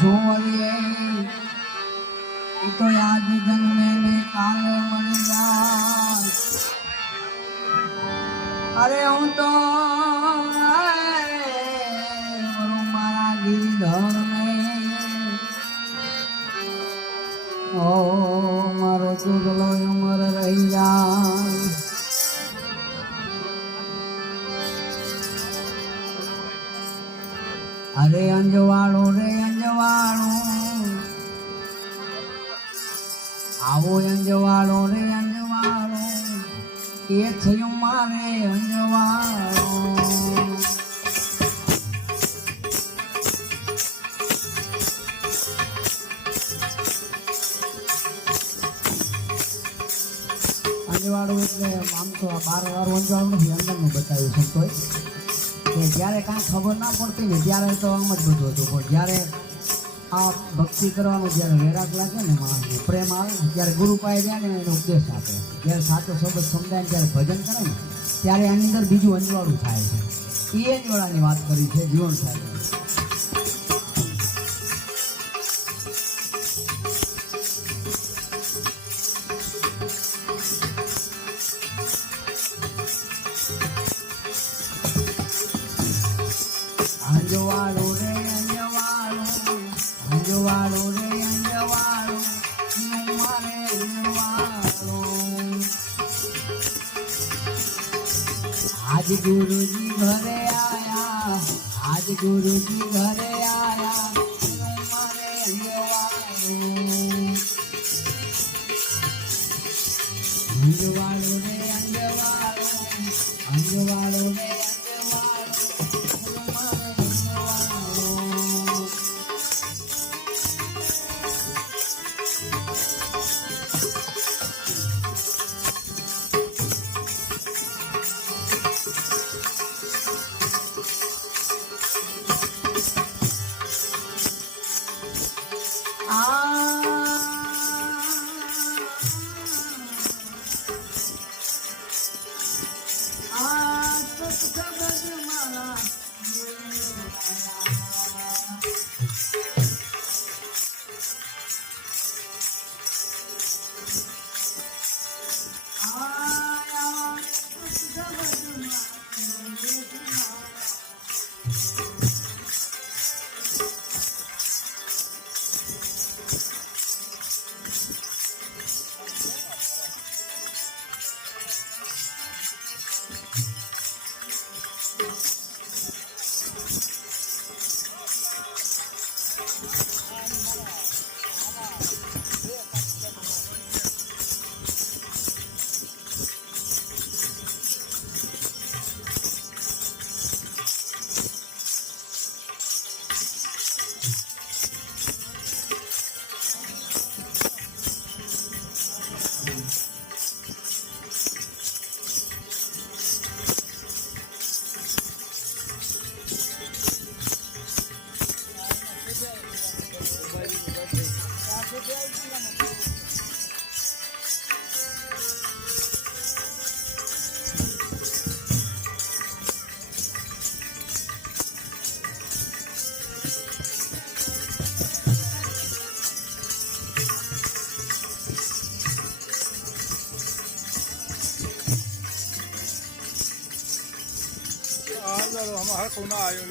સોરીએ તો આજ જન્મે ને કાલે મળી જાય. અરે હું તો મારા ગિરધર ને ઓ મારો ચૂડલો ઉમર રહી જાય. અરે અંજવાળો રે અંજવાળો આવો અંજવાળો રે અંજવાળો એ થયું મારે અંજવાળો. અંજવાળો એટલે આમ તો આ 12 વાર અંજવાળું નથી, અંદરનું બતાવ્યું છે તોય કે જ્યારે કાંઈ ખબર ના પડતી ને ત્યારે તો આમ જ બધું હતું, પણ જ્યારે આ ભક્તિ કરવાનો જ્યારે વૈરાગ લાગે ને માણસને પ્રેમ આવે ને ત્યારે ગુરુ પાસે જાય ને એનો ઉપદેશ આપે. જ્યારે સાચો શબ્દ સમજાય ત્યારે ભજન કરે ને ત્યારે એની અંદર બીજું અંજવાળું થાય છે. એ અંજવાળાની વાત કરી છે જીવન સાથે. અંજવાળો રે અંજવાળો અંજવાળો રે અંજવાળો મારે અંજવાળો. આજ ગુરુજી ઘરે આયા, આજ ગુરુજી ઘરે આયા મારે અંજવાળો. અંજવાળો રે અંજવાળો અંજવાળો રે हम हर कोना आयो